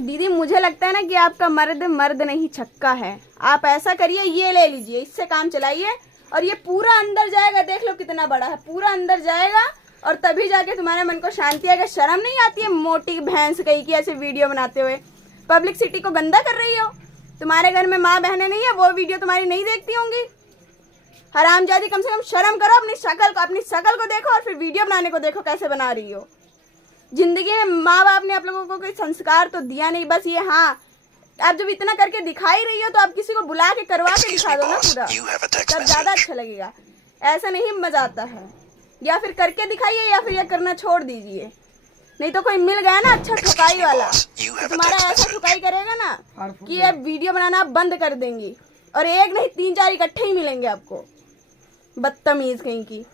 दीदी मुझे लगता है ना कि आपका मर्द मर्द नहीं छक्का है। आप ऐसा करिए, ये ले लीजिए, इससे काम चलाइए और ये पूरा अंदर जाएगा। देख लो कितना बड़ा है, पूरा अंदर जाएगा और तभी जाके तुम्हारे मन को शांति आएगा। शर्म नहीं आती है मोटी भैंस कहीं की ऐसे वीडियो बनाते हुए? पब्लिक सिटी को गंदा कर रही हो। तुम्हारे घर में माँ बहनें नहीं है, वो वीडियो तुम्हारी नहीं देखती होंगी। हरामजादी, कम से कम शर्म करो अपनी शक्ल को देखो और फिर वीडियो बनाने को देखो कैसे बना रही हो। जिंदगी में माँ बाप ने आप लोगों को कोई संस्कार तो दिया नहीं, बस ये हाँ, आप जब इतना करके दिखाई रही हो तो आप किसी को बुला के करवा के दिखा दो ना पूरा, तब ज्यादा अच्छा लगेगा। ऐसा नहीं मजा आता है। या फिर करके दिखाइए या फिर ये करना छोड़ दीजिए। नहीं तो कोई मिल गया ना अच्छा ठुकाई वाला, तो तुम्हारा ऐसा ठुकाई करेगा ना कि ये वीडियो बनाना आप बंद कर देंगी। और एक नहीं 3-4 इकट्ठे ही मिलेंगे आपको, बदतमीज कहीं की।